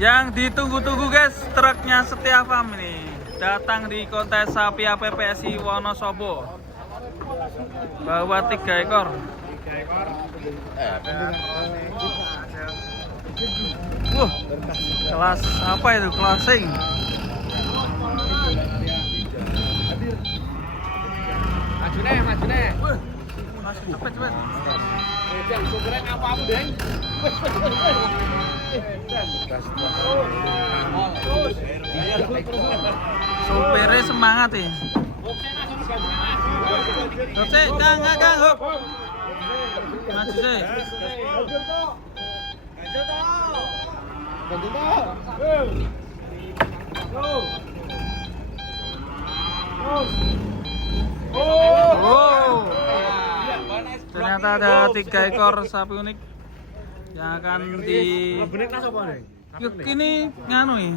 Yang ditunggu-tunggu guys, truknya Setia Farm ini datang di kontes sapi APPSI Wonosobo. Bawa 3 ekor. Kelas apa itu? Klasing. Maju nih. Cepet. Yang sugeren apa-apa, Deng? Supirnya semangat ya. Oke, Kang, hop. Maju sih. Oh. Ternyata ada 3 ekor sapi unik yang akan di ini nganu ya.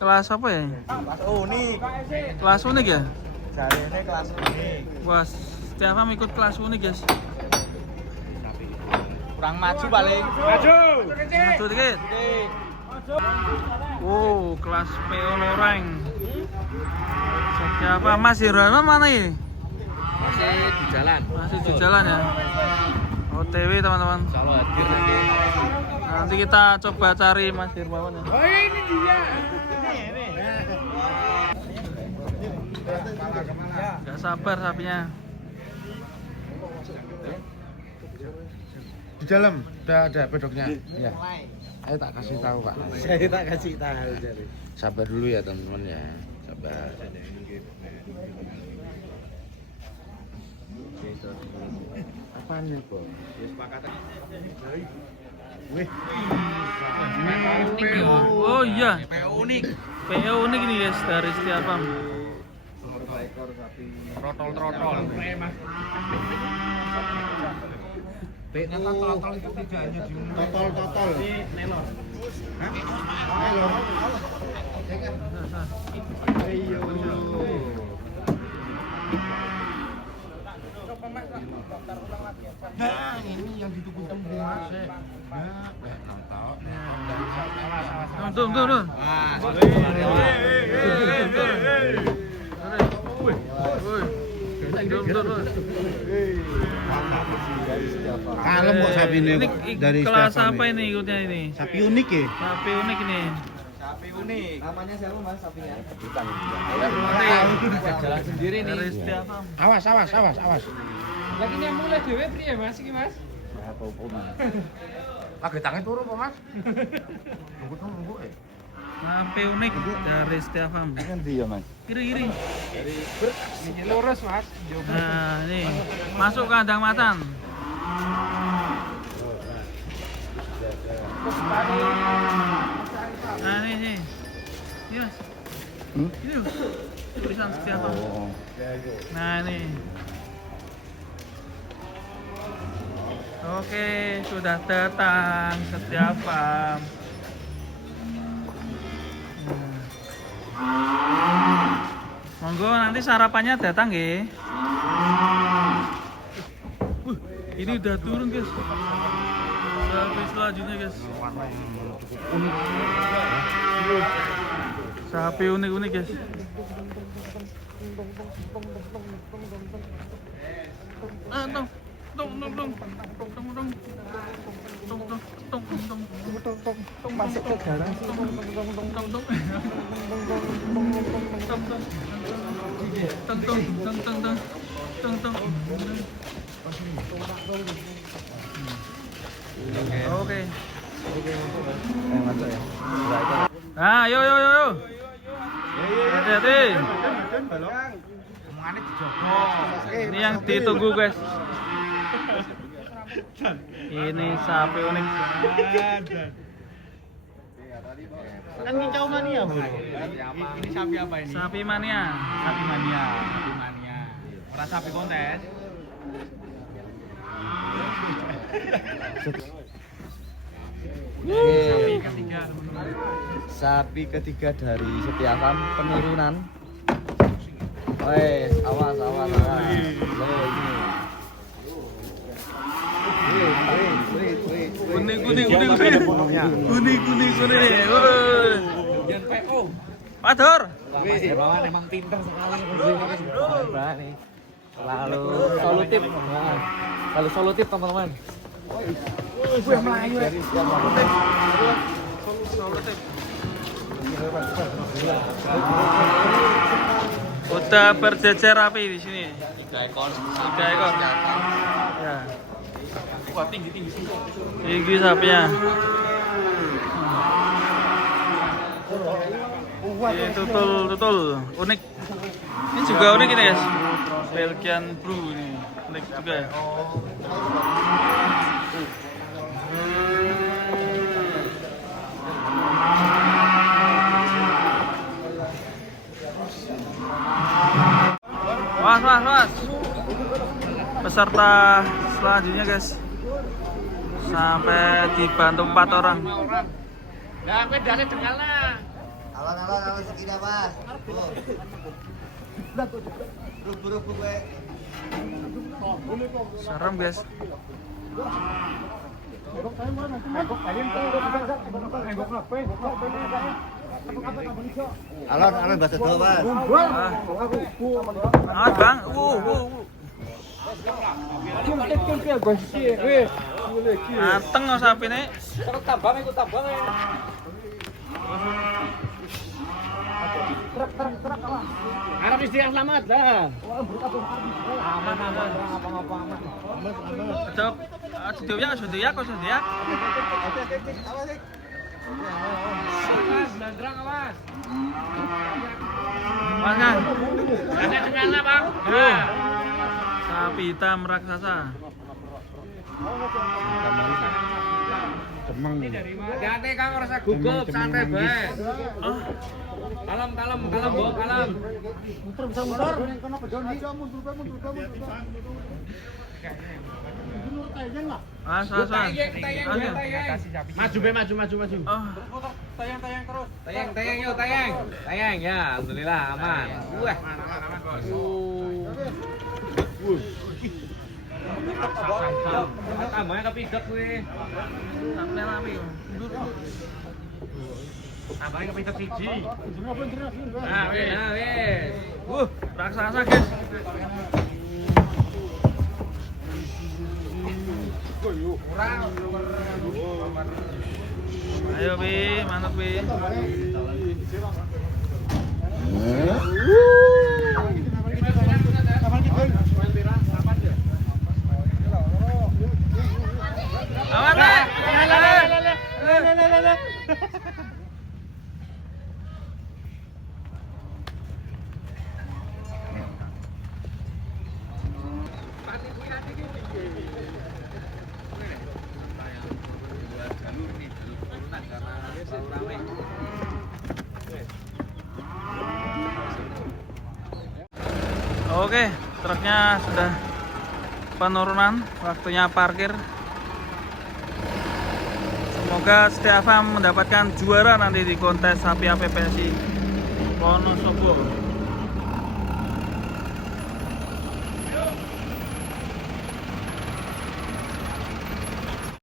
Kelas apa ya? Kelas unik ya? Jarene kelas unik. Wah, Setia Farm ikut kelas unik guys. Kurang maju paling. Maju dikit. Wow, kelas PO loreng. Setia Farm Mas Hirano mana ya? Masih di jalan ya. OTW teman-teman. Kalau hadir nanti. Nanti kita coba cari Mas Hirmawan ya. Oh ini dia. Gak sabar sapinya. Di dalam udah ada pedoknya. Ya. Ayo tak kasih tahu Pak. Saya tak kasih tahu jadi. Sabar dulu ya teman-teman ya. Sabar. Apaan nih Bos? Oh iya. PO unik. PO unik ini guys dari Setia Farm. Trotol. Trotol itu tidak hanya di Totol. Nelor. Halo. Nah, ini yang ditunggu-tunggu Mas. Turun. Turun. Kalem kok sapi ini dari kelas Setia Farm apa ya? ini ikutnya ini? Sapi unik ya? Sapi unik ini. Sapi unik. Namanya siapa Mas sapinya? Jalan sendiri nih. Dari Setia Farm. Awas. Lagi yang mulai dhewe priye Mas iki Mas? Pakai tangan turun kok Mas. Tunggu ya. Sapi unik dari Setia Farm. Kan dia Mas. Kiri. Ini lurus Mas. Nah, ini masuk kandang macan. Nah, ini. Ini Mas. Ini loh. Tulisan Setia Farm. Nah, ini. Oke, sudah datang Setia Farm. Monggo nanti sarapannya datang ya. Ini udah turun guys. Sapi selanjutnya guys. Sapi unik guys. Masuk ke garang. Oke. Nah, yo. Hati-hati. Ini yang ditunggu guys. Ini sapi unik. Kan kicau mania bro. Ini sapi apa ini? Sapi mania. Sapi mania. Ora sapi kontes. Sapi ketiga dari Setia Farm penurunan. Wes, awas. Loh ini. Kuning. Matur. Mas Hermawan emang pintar sekali. Berani. Selalu solutif. Selalu solutif teman-teman. Gue Melayu ya. Udah berjejer rapi di sini. 3 ekor. Ya. Wah, tinggi. Tinggi sapinya. Ini tutul unik. Ini juga unik ini guys. Belgian Blue ini unik juga ya. Was. Peserta selanjutnya guys. Sampai dibantu 4 orang. Nah, gue dari dengarlah. Alon segini Mas. Buruk gue. Serem guys. Alon bahasa Jawa Mas. Bang. Anteng no sapine. Harap istri yang selamat dah. Aman apa-apa aman. Cok, sudah ya. Belandrang awas. Mana? Ada dengarlah, Bang. Sapi hitam raksasa. Hati-hati Kang, ora usah gugup, santai bae. Kalem, Bok, kalem. Muter. As. Maju. Oh, Tayang yuk, tayang ya, alhamdulillah aman. Wah. Tambahnya kepidak gue. sampai lami. Tambahnya kepitek siji. Nah, wes. Raksasa guys. Ayo Bi, mantap Bi. Aman lah. Oke, truknya sudah penurunan, waktunya parkir. Semoga Setia Farm mendapatkan juara nanti di kontes sapi APPSI Wonosobo.